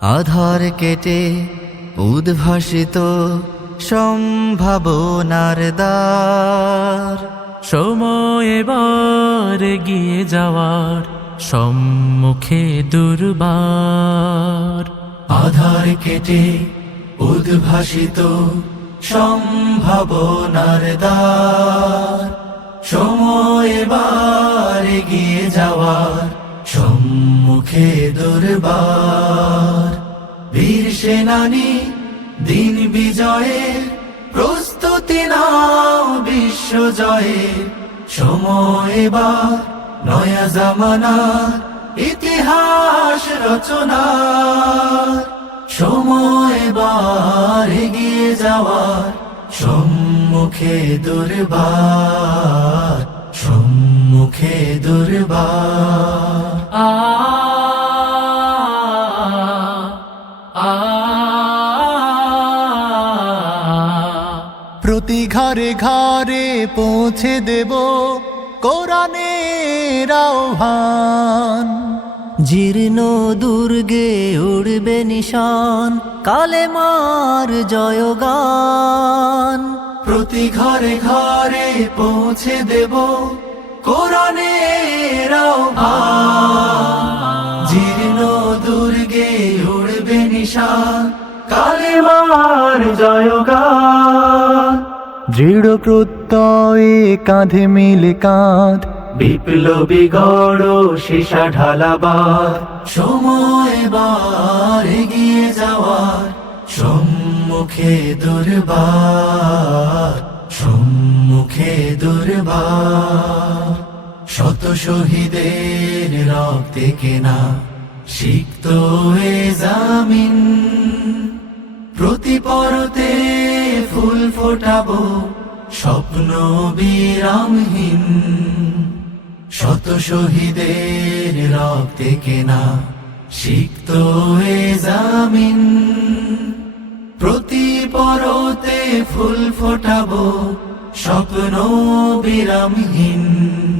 আধার কেটে উদ্ভাসিত সম্ভাবনার দ্বার। সময় এবার এগিয়ে যাওয়ার সম্মুখে দুর্বার। আধার কেটে উদ্ভাসিত সম্ভাবনার দ্বার। সময় এবার এগিয়ে যাওয়ার সম্মুখে দুর্বার। বীর সেনানী দিন বিজয়ের প্রস্তুতি নাও বিশ্ব জয়ের। সময় এবার নয়া জামানার ইতিহাস রচনার। সময় এবার এগিয়ে যাওয়ার সম্মুখে দুর্বার। সম্মুখে দুর্বার। প্রতি ঘরে ঘরে পৌঁছে দেব কোরআনের আহ্বান। জীর্ণ দুর্গে উড়বে নিশান কালেমার জয়গান। প্রতি ঘরে ঘরে পৌঁছে দেব কোরআনের আহ্বান। জীর্ণ দুর্গে উড়বে নিশান কালেমার জয়গান। দৃঢ় প্রত্যয়ে কাঁধে মিলে কাঁধ বিপ্লবী গড় সীসা ঢালাবার। সময় এবার এগিয়ে যাওয়ার সম্মুখে দুর্বার। সম্মুখে দুর্বার। শত শহীদের রক্তে কেনা সিক্ত এ জামিন। প্রতি পরতে ফুল ফোটাবো স্বপ্ন বিরামহীন। শত শহীদের রক্তে কেনা সিক্ত এ জামিন। প্রতি পরতে ফুল ফোটাবো স্বপ্ন বিরামহীন।